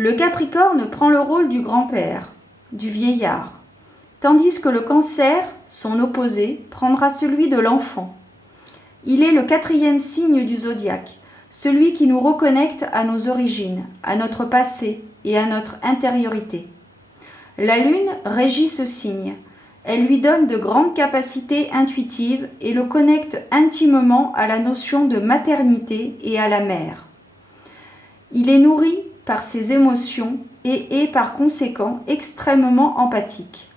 Le Capricorne prend le rôle du grand-père, du vieillard, tandis que le Cancer, son opposé, prendra celui de l'enfant. Il est le 4e signe du zodiaque, celui qui nous reconnecte à nos origines, à notre passé et à notre intériorité. La Lune régit ce signe. Elle lui donne de grandes capacités intuitives et le connecte intimement à la notion de maternité et à la mère. Il est nourri par ses émotions et est par conséquent extrêmement empathique.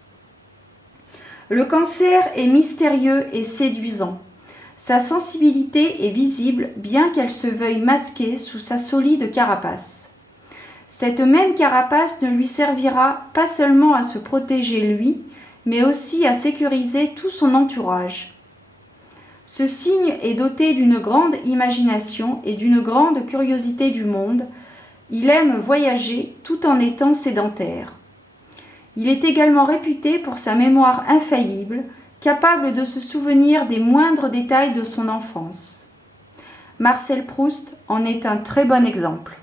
Le Cancer est mystérieux et séduisant. Sa sensibilité est visible bien qu'elle se veuille masquer sous sa solide carapace. Cette même carapace ne lui servira pas seulement à se protéger lui, mais aussi à sécuriser tout son entourage. Ce signe est doté d'une grande imagination et d'une grande curiosité du monde. Il aime voyager tout en étant sédentaire. Il est également réputé pour sa mémoire infaillible, capable de se souvenir des moindres détails de son enfance. Marcel Proust en est un très bon exemple.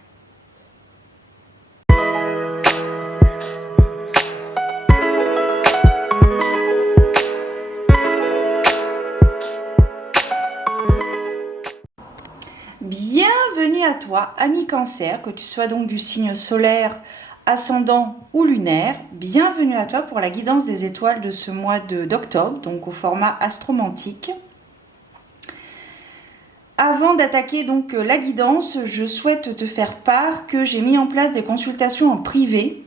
Bienvenue à toi, ami Cancer, que tu sois donc du signe solaire, ascendant ou lunaire. Bienvenue à toi pour la guidance des étoiles de ce mois d'octobre, donc au format astromantique. Avant d'attaquer donc la guidance, je souhaite te faire part que j'ai mis en place des consultations en privé.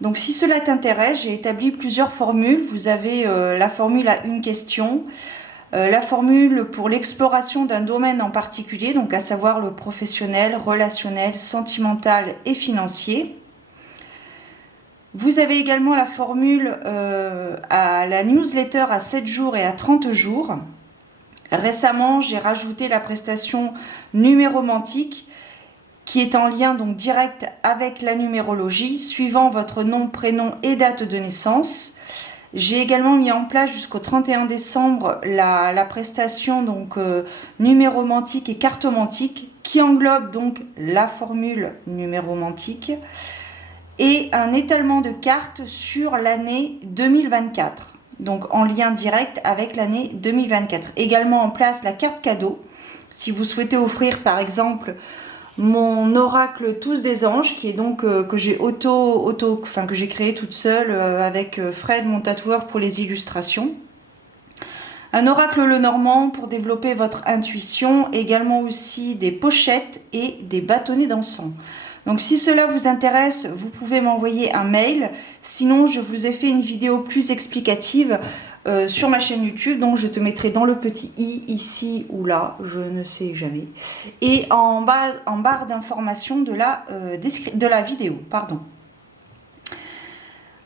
Donc si cela t'intéresse, j'ai établi plusieurs formules. Vous avez la formule à une question, la formule pour l'exploration d'un domaine en particulier, donc à savoir le professionnel, relationnel, sentimental et financier. Vous avez également la formule à la newsletter à 7 jours et à 30 jours. Récemment, j'ai rajouté la prestation numéromantique qui est en lien donc direct avec la numérologie, suivant votre nom, prénom et date de naissance. J'ai également mis en place jusqu'au 31 décembre la prestation donc numéromantique et cartomantique qui englobe donc la formule numéromantique et un étalement de cartes sur l'année 2024, donc en lien direct avec l'année 2024. Également en place la carte cadeau, si vous souhaitez offrir par exemple mon oracle Tous des anges, qui est donc que j'ai que j'ai créé toute seule avec Fred, mon tatoueur, pour les illustrations. Un oracle Lenormand pour développer votre intuition, également aussi des pochettes et des bâtonnets d'encens. Donc si cela vous intéresse, vous pouvez m'envoyer un mail. Sinon, je vous ai fait une vidéo plus explicative sur ma chaîne YouTube. Donc je te mettrai dans le petit i ici ou là, je ne sais jamais. Et en barre d'information de la vidéo. Pardon.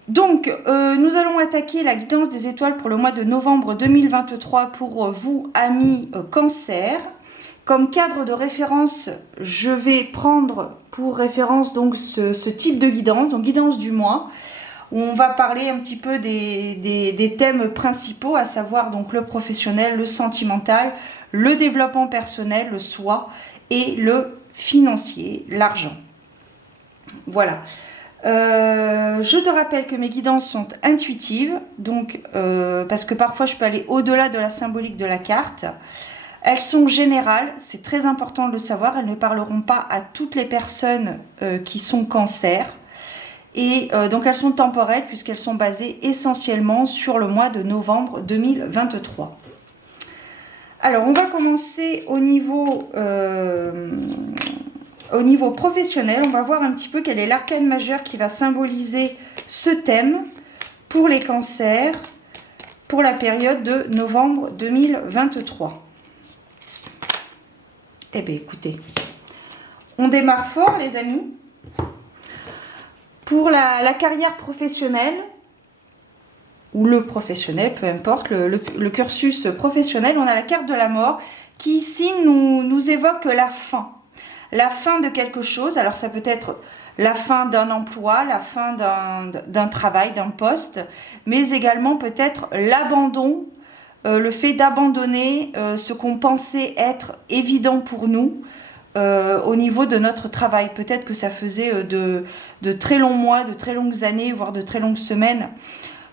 Donc, nous allons attaquer la guidance des étoiles pour le mois de novembre 2023 pour vous, amis Cancer. Comme cadre de référence, je vais prendre pour référence donc ce type de guidance, donc guidance du mois, où on va parler un petit peu des thèmes principaux, à savoir donc le professionnel, le sentimental, le développement personnel, le soi et le financier, l'argent. Voilà. Je te rappelle que mes guidances sont intuitives, donc parce que parfois je peux aller au-delà de la symbolique de la carte. Elles sont générales, c'est très important de le savoir, elles ne parleront pas à toutes les personnes qui sont Cancer. Et donc elles sont temporelles puisqu'elles sont basées essentiellement sur le mois de novembre 2023. Alors on va commencer au niveau professionnel. On va voir un petit peu quel est l'arcane majeur qui va symboliser ce thème pour les Cancers pour la période de novembre 2023. Eh bien écoutez, on démarre fort les amis. Pour la carrière professionnelle, ou le professionnel, peu importe, le cursus professionnel, on a la carte de la mort qui ici nous évoque la fin. La fin de quelque chose, alors ça peut être la fin d'un emploi, la fin d'un travail, d'un poste, mais également peut-être l'abandon, le fait d'abandonner ce qu'on pensait être évident pour nous, au niveau de notre travail. Peut-être que ça faisait de très longs mois, de très longues années, voire de très longues semaines,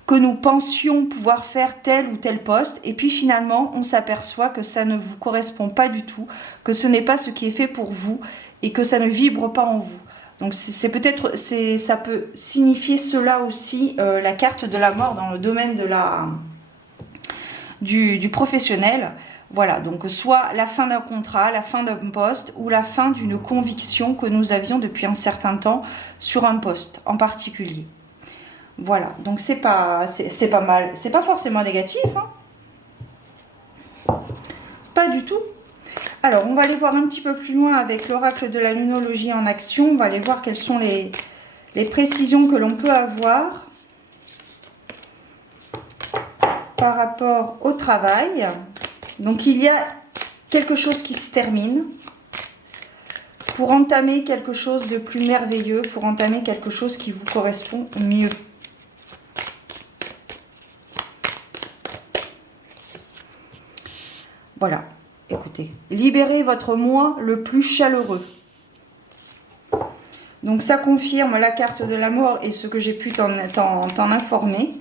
que nous pensions pouvoir faire tel ou tel poste, et puis finalement, on s'aperçoit que ça ne vous correspond pas du tout, que ce n'est pas ce qui est fait pour vous, et que ça ne vibre pas en vous. Donc c'est peut-être, ça peut signifier cela aussi, la carte de la mort dans le domaine de du professionnel. Voilà, donc soit la fin d'un contrat, la fin d'un poste, ou la fin d'une conviction que nous avions depuis un certain temps sur un poste en particulier. Voilà, donc c'est pas mal, c'est pas forcément négatif, hein. Pas du tout. Alors, on va aller voir un petit peu plus loin avec l'oracle de la lunologie en action. On va aller voir quelles sont les précisions que l'on peut avoir par rapport au travail. Donc, il y a quelque chose qui se termine pour entamer quelque chose de plus merveilleux, pour entamer quelque chose qui vous correspond mieux. Voilà, écoutez, libérez votre moi le plus chaleureux. Donc ça confirme la carte de la mort et ce que j'ai pu t'en informer.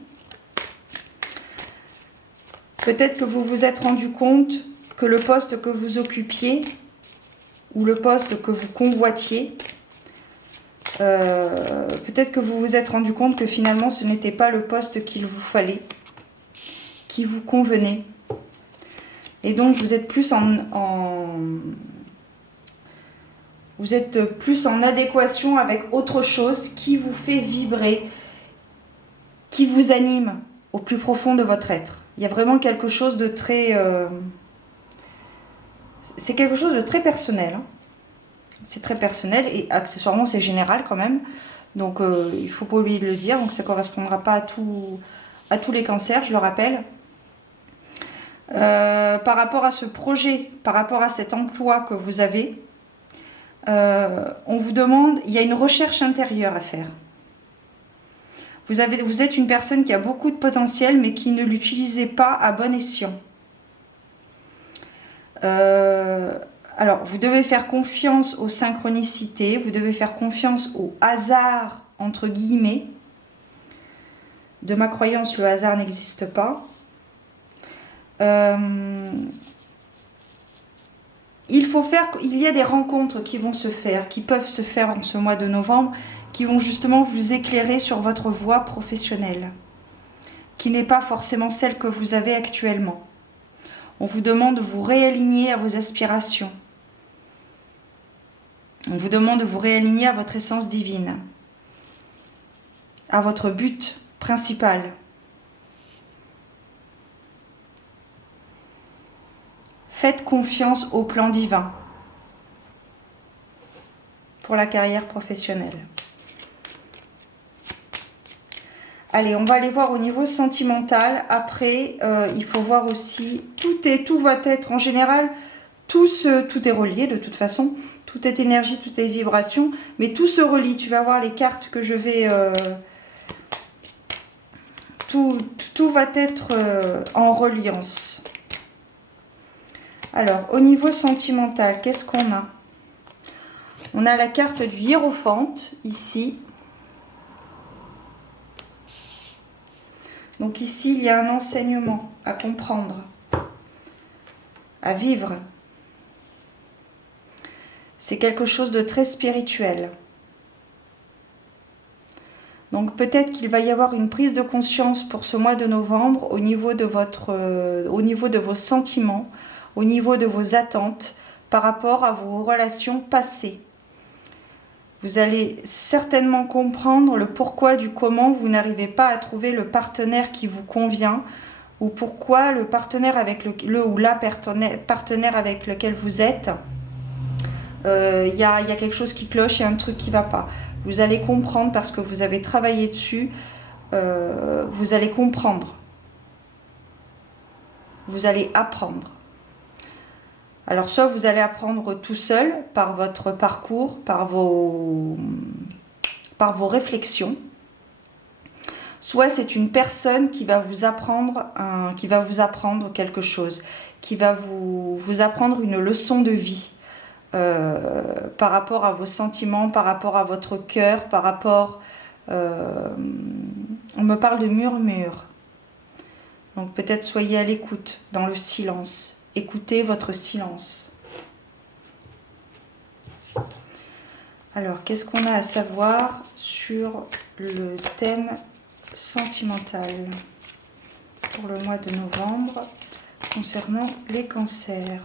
Peut-être que vous vous êtes rendu compte que le poste que vous occupiez ou le poste que vous convoitiez, peut-être que vous vous êtes rendu compte que finalement ce n'était pas le poste qu'il vous fallait, qui vous convenait. Et donc vous êtes plus vous êtes plus en adéquation avec autre chose qui vous fait vibrer, qui vous anime au plus profond de votre être. Il y a vraiment quelque chose de très... c'est quelque chose de très personnel. Hein. C'est très personnel et accessoirement c'est général quand même. Donc il ne faut pas oublier de le dire. Donc ça ne correspondra pas à tous les cancers, je le rappelle. Par rapport à ce projet, par rapport à cet emploi que vous avez, on vous demande, il y a une recherche intérieure à faire. Vous êtes une personne qui a beaucoup de potentiel, mais qui ne l'utilisait pas à bon escient. Alors, vous devez faire confiance aux synchronicités, vous devez faire confiance au hasard, entre guillemets. De ma croyance, le hasard n'existe pas. Il y a des rencontres qui vont se faire, qui peuvent se faire en ce mois de novembre, qui vont justement vous éclairer sur votre voie professionnelle, qui n'est pas forcément celle que vous avez actuellement. On vous demande de vous réaligner à vos aspirations. On vous demande de vous réaligner à votre essence divine, à votre but principal. Faites confiance au plan divin pour la carrière professionnelle. Allez, on va aller voir au niveau sentimental. Après, il faut voir aussi, tout va être en général, tout est relié de toute façon. Tout est énergie, tout est vibration, mais tout se relie. Tu vas voir les cartes que je vais... tout va être en reliance. Alors, au niveau sentimental, qu'est-ce qu'on a? On a la carte du hiérophante, ici. Donc ici, il y a un enseignement à comprendre, à vivre. C'est quelque chose de très spirituel. Donc peut-être qu'il va y avoir une prise de conscience pour ce mois de novembre au niveau de vos sentiments, au niveau de vos attentes par rapport à vos relations passées. Vous allez certainement comprendre le pourquoi du comment vous n'arrivez pas à trouver le partenaire qui vous convient ou pourquoi le partenaire avec partenaire avec lequel vous êtes, il y a quelque chose qui cloche, il y a un truc qui ne va pas. Vous allez comprendre parce que vous avez travaillé dessus, vous allez comprendre. Vous allez apprendre. Alors, soit vous allez apprendre tout seul, par votre parcours, par vos réflexions, soit c'est une personne qui va vous apprendre, quelque chose, qui va vous apprendre une leçon de vie, par rapport à vos sentiments, par rapport à votre cœur, par rapport... on me parle de murmure. Donc peut-être soyez à l'écoute, dans le silence. Écoutez votre silence. Alors, qu'est-ce qu'on a à savoir sur le thème sentimental pour le mois de novembre concernant les cancers?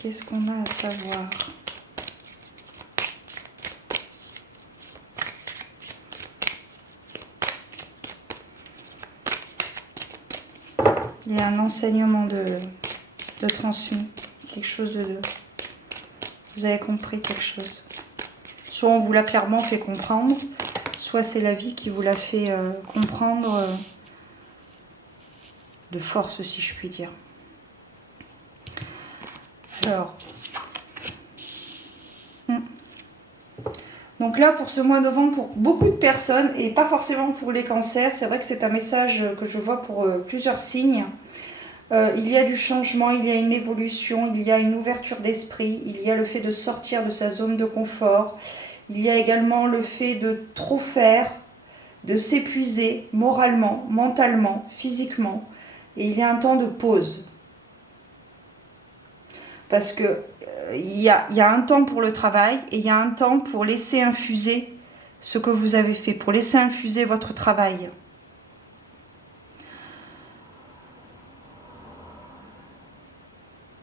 Qu'est-ce qu'on a à savoir? Il y a un enseignement de transmis, quelque chose de... Vous avez compris quelque chose. Soit on vous l'a clairement fait comprendre, soit c'est la vie qui vous l'a fait comprendre de force, si je puis dire. Alors, donc là, pour ce mois de novembre, pour beaucoup de personnes, et pas forcément pour les cancers, c'est vrai que c'est un message que je vois pour plusieurs signes. Il y a du changement, il y a une évolution, il y a une ouverture d'esprit, il y a le fait de sortir de sa zone de confort, il y a également le fait de trop faire, de s'épuiser moralement, mentalement, physiquement, et il y a un temps de pause. Parce que il y a un temps pour le travail et il y a un temps pour laisser infuser ce que vous avez fait, pour laisser infuser votre travail.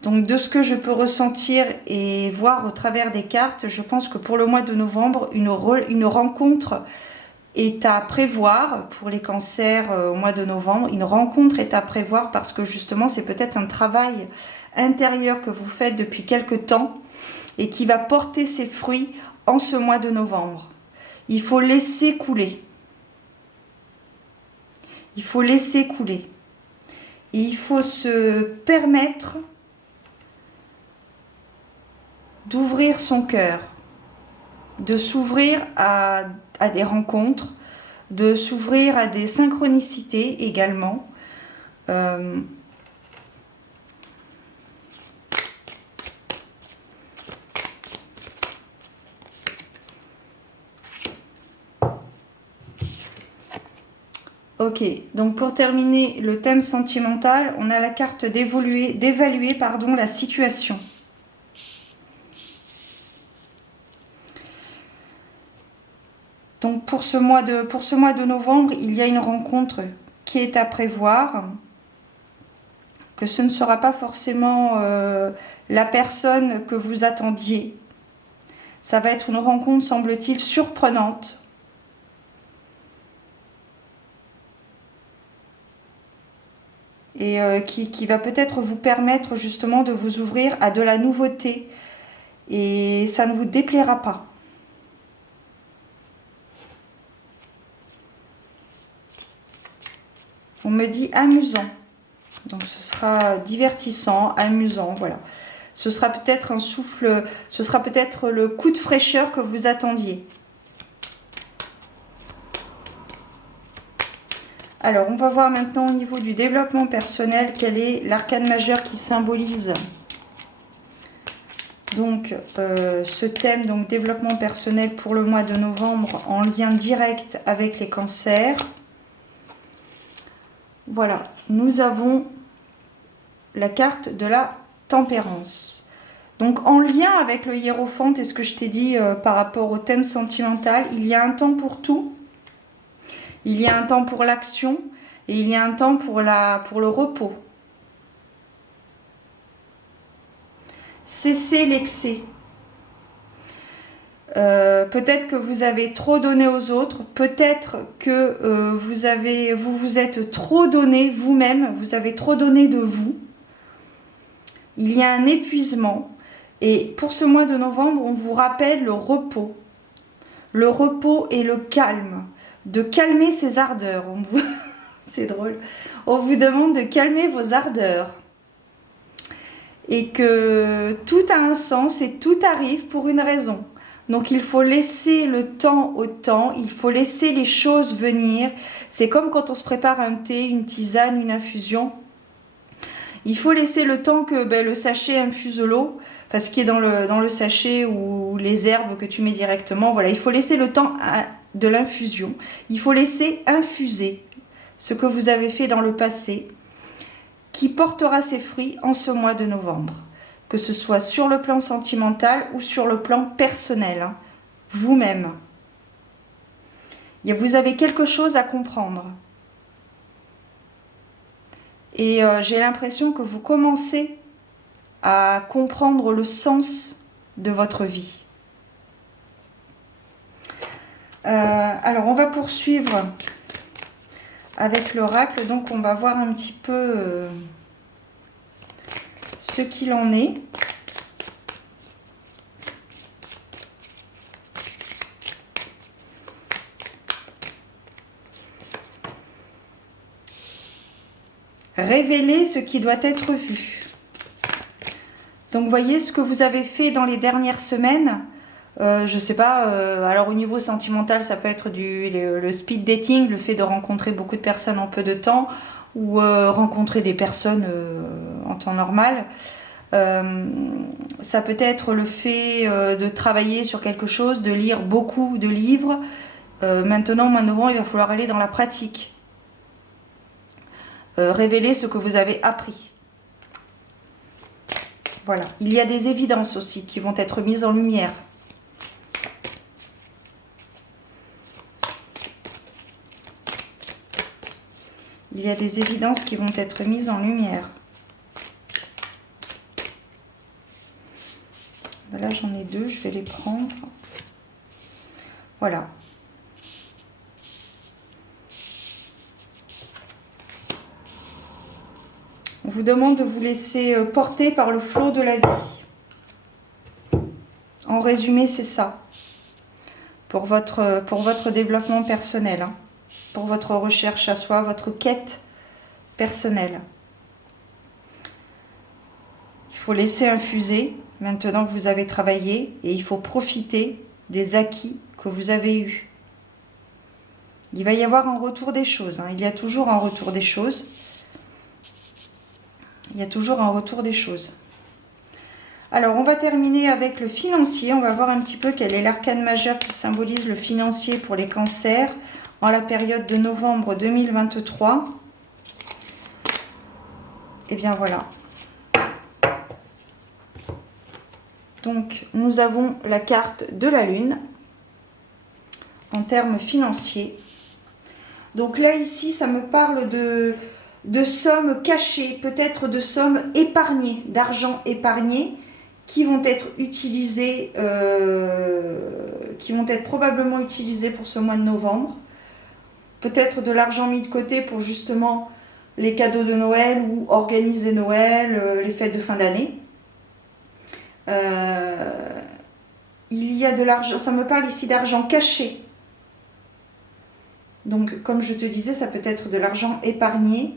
Donc de ce que je peux ressentir et voir au travers des cartes, je pense que pour le mois de novembre, une rencontre est à prévoir pour les cancers au mois de novembre. Une rencontre est à prévoir parce que justement c'est peut-être un travail intérieur que vous faites depuis quelque temps et qui va porter ses fruits en ce mois de novembre. Il faut laisser couler. Il faut laisser couler. Et il faut se permettre d'ouvrir son cœur, de s'ouvrir à des rencontres, de s'ouvrir à des synchronicités également. Ok, donc pour terminer le thème sentimental, on a la carte d'évaluer la situation. Donc pour ce mois de novembre, il y a une rencontre qui est à prévoir, que ce ne sera pas forcément la personne que vous attendiez. Ça va être une rencontre, semble-t-il, surprenante. Et qui va peut-être vous permettre justement de vous ouvrir à de la nouveauté. Et ça ne vous déplaira pas. On me dit amusant. Donc ce sera divertissant, amusant, voilà. Ce sera peut-être un souffle, ce sera peut-être le coup de fraîcheur que vous attendiez. Alors, on va voir maintenant au niveau du développement personnel, quel est l'arcane majeur qui symbolise donc ce thème, donc développement personnel pour le mois de novembre en lien direct avec les cancers. Voilà, nous avons la carte de la tempérance. Donc en lien avec le hiérophante et ce que je t'ai dit par rapport au thème sentimental, il y a un temps pour tout. Il y a un temps pour l'action et il y a un temps pour le repos. Cessez l'excès. Peut-être que vous avez trop donné aux autres, peut-être que vous vous êtes trop donné vous-même, vous avez trop donné de vous. Il y a un épuisement et pour ce mois de novembre, on vous rappelle le repos et le calme, de calmer ses ardeurs. C'est drôle, on vous demande de calmer vos ardeurs. Et que tout a un sens et tout arrive pour une raison. Donc il faut laisser le temps au temps, il faut laisser les choses venir. C'est comme quand on se prépare un thé, une tisane, une infusion. Il faut laisser le temps que le sachet infuse l'eau, enfin ce qui est dans le sachet ou les herbes que tu mets directement. Voilà, il faut laisser le temps de l'infusion. Il faut laisser infuser ce que vous avez fait dans le passé, qui portera ses fruits en ce mois de novembre. Que ce soit sur le plan sentimental ou sur le plan personnel, hein, vous-même. Vous avez quelque chose à comprendre. Et j'ai l'impression que vous commencez à comprendre le sens de votre vie. Alors, on va poursuivre avec l'oracle. Donc, on va voir un petit peu ce qu'il en est. Révéler ce qui doit être vu. Donc, voyez ce que vous avez fait dans les dernières semaines. Je sais pas, alors au niveau sentimental, ça peut être le speed dating, le fait de rencontrer beaucoup de personnes en peu de temps, ou rencontrer des personnes en temps normal. Ça peut être le fait de travailler sur quelque chose, de lire beaucoup de livres. Maintenant, au mois de novembre, il va falloir aller dans la pratique. Révéler ce que vous avez appris. Voilà. Il y a des évidences aussi qui vont être mises en lumière. Il y a des évidences qui vont être mises en lumière. Là, j'en ai deux, je vais les prendre. Voilà. On vous demande de vous laisser porter par le flot de la vie. En résumé, c'est ça. Pour votre développement personnel. Hein. Pour votre recherche à soi, votre quête personnelle. Il faut laisser infuser maintenant que vous avez travaillé et il faut profiter des acquis que vous avez eus. Il va y avoir un retour des choses. Hein. Il y a toujours un retour des choses. Il y a toujours un retour des choses. Alors, on va terminer avec le financier. On va voir un petit peu quel est l'arcane majeur qui symbolise le financier pour les cancers en la période de novembre 2023. Et bien voilà. Donc, nous avons la carte de la Lune en termes financiers. Donc là, ici, ça me parle de sommes cachées, peut-être de sommes épargnées, d'argent épargné, qui vont être utilisées, qui vont être probablement utilisées pour ce mois de novembre. Peut-être de l'argent mis de côté pour justement les cadeaux de Noël ou organiser Noël, les fêtes de fin d'année. Il y a de l'argent, ça me parle ici d'argent caché. Donc, comme je te disais, ça peut être de l'argent épargné.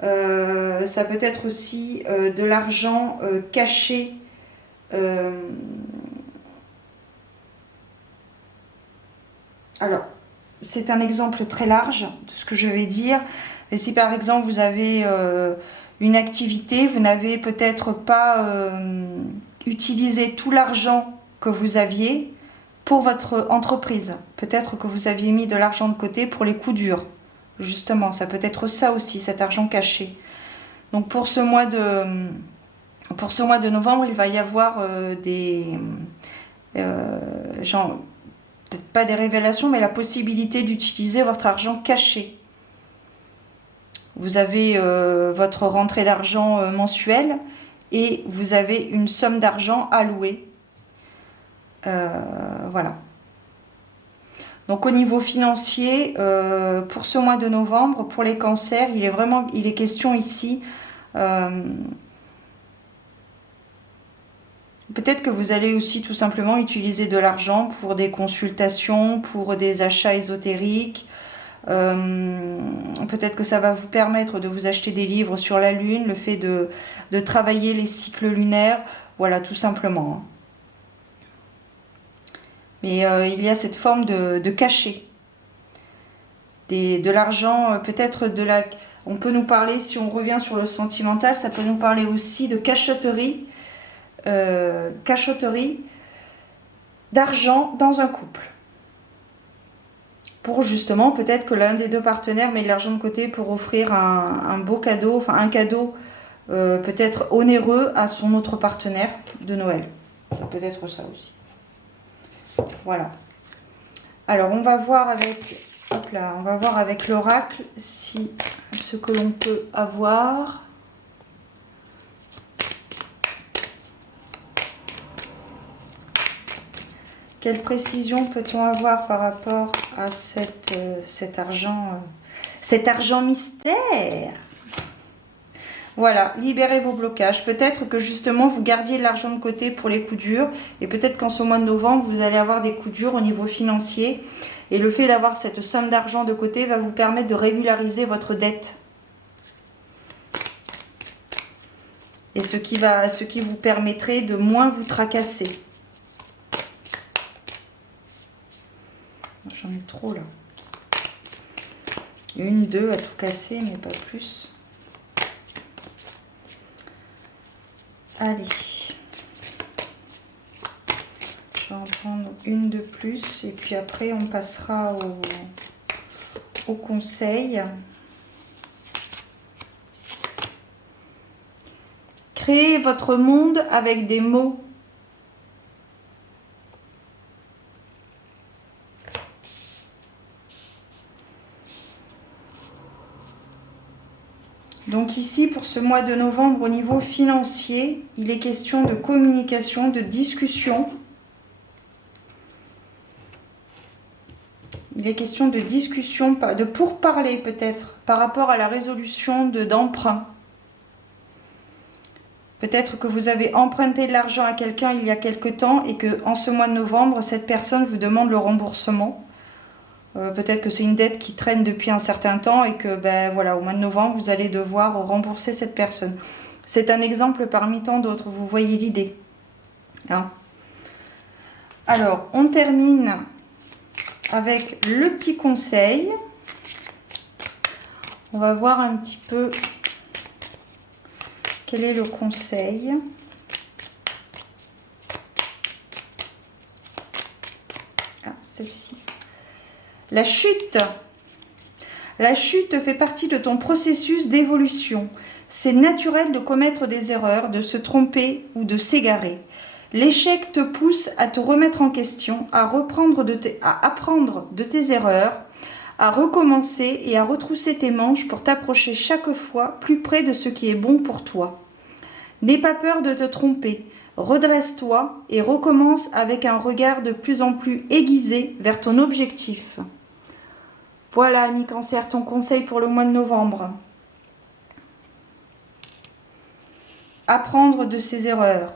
Ça peut être aussi de l'argent caché. Alors, c'est un exemple très large de ce que je vais dire. Et si par exemple vous avez une activité, vous n'avez peut-être pas utilisé tout l'argent que vous aviez pour votre entreprise. Peut-être que vous aviez mis de l'argent de côté pour les coups durs. Justement, ça peut être ça aussi, cet argent caché. Donc pour ce mois de novembre, il va y avoir peut-être pas des révélations, mais la possibilité d'utiliser votre argent caché. Vous avez votre rentrée d'argent mensuelle et vous avez une somme d'argent allouée. Voilà. Donc au niveau financier, pour ce mois de novembre, pour les cancers, il est question ici. Peut-être que vous allez aussi tout simplement utiliser de l'argent pour des consultations, pour des achats ésotériques. Peut-être que ça va vous permettre de vous acheter des livres sur la Lune, le fait de travailler les cycles lunaires. Voilà, tout simplement. Mais il y a cette forme de cachet. De l'argent, peut-être On peut nous parler, si on revient sur le sentimental, ça peut nous parler aussi de cachotterie, d'argent dans un couple. Pour justement, peut-être que l'un des deux partenaires met de l'argent de côté pour offrir un beau cadeau, enfin un cadeau peut-être onéreux à son autre partenaire de Noël. Ça peut être ça aussi. Voilà. Alors, on va voir avec, hop là, on va voir avec l'oracle si ce que l'on peut avoir. Quelle précision peut-on avoir par rapport à cet argent mystère? Voilà, libérez vos blocages. Peut-être que justement, vous gardiez de l'argent de côté pour les coups durs. Et peut-être qu'en ce mois de novembre, vous allez avoir des coups durs au niveau financier. Et le fait d'avoir cette somme d'argent de côté va vous permettre de régulariser votre dette. Et ce qui vous permettrait de moins vous tracasser. J'en ai trop là. Une, deux à tout casser, mais pas plus. Allez, je vais en prendre une de plus et puis après on passera au conseil. Créez votre monde avec des mots. Donc ici, pour ce mois de novembre, au niveau financier, il est question de communication, de discussion. Il est question de discussion, de pourparler peut-être, par rapport à la résolution d'emprunt. Peut-être que vous avez emprunté de l'argent à quelqu'un il y a quelque temps et que en ce mois de novembre, cette personne vous demande le remboursement. Peut-être que c'est une dette qui traîne depuis un certain temps et que ben, voilà, au mois de novembre, vous allez devoir rembourser cette personne. C'est un exemple parmi tant d'autres, vous voyez l'idée. Hein? Alors, on termine avec le petit conseil. On va voir un petit peu quel est le conseil. Ah, celle-ci. La chute. La chute fait partie de ton processus d'évolution. C'est naturel de commettre des erreurs, de se tromper ou de s'égarer. L'échec te pousse à te remettre en question, à apprendre de tes erreurs, à recommencer et à retrousser tes manches pour t'approcher chaque fois plus près de ce qui est bon pour toi. N'aie pas peur de te tromper. Redresse-toi et recommence avec un regard de plus en plus aiguisé vers ton objectif. Voilà, ami Cancer, ton conseil pour le mois de novembre. Apprendre de ses erreurs.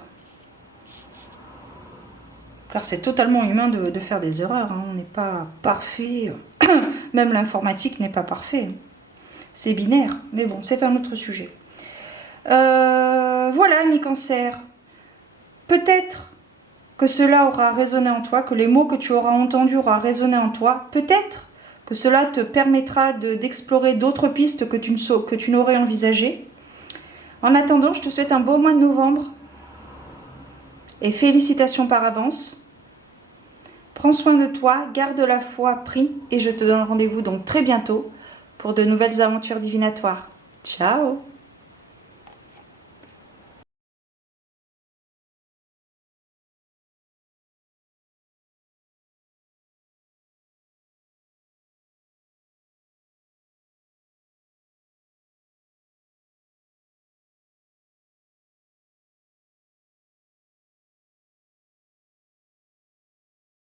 Car c'est totalement humain de faire des erreurs. Hein. On n'est pas parfait. Même l'informatique n'est pas parfait. C'est binaire. Mais bon, c'est un autre sujet. Voilà, ami Cancer. Peut-être que cela aura résonné en toi, que les mots que tu auras entendus aura résonné en toi. Peut-être que cela te permettra d'explorer d'autres pistes que tu n'aurais envisagées. En attendant, je te souhaite un beau mois de novembre et félicitations par avance. Prends soin de toi, garde la foi, prie et je te donne rendez-vous donc très bientôt pour de nouvelles aventures divinatoires. Ciao!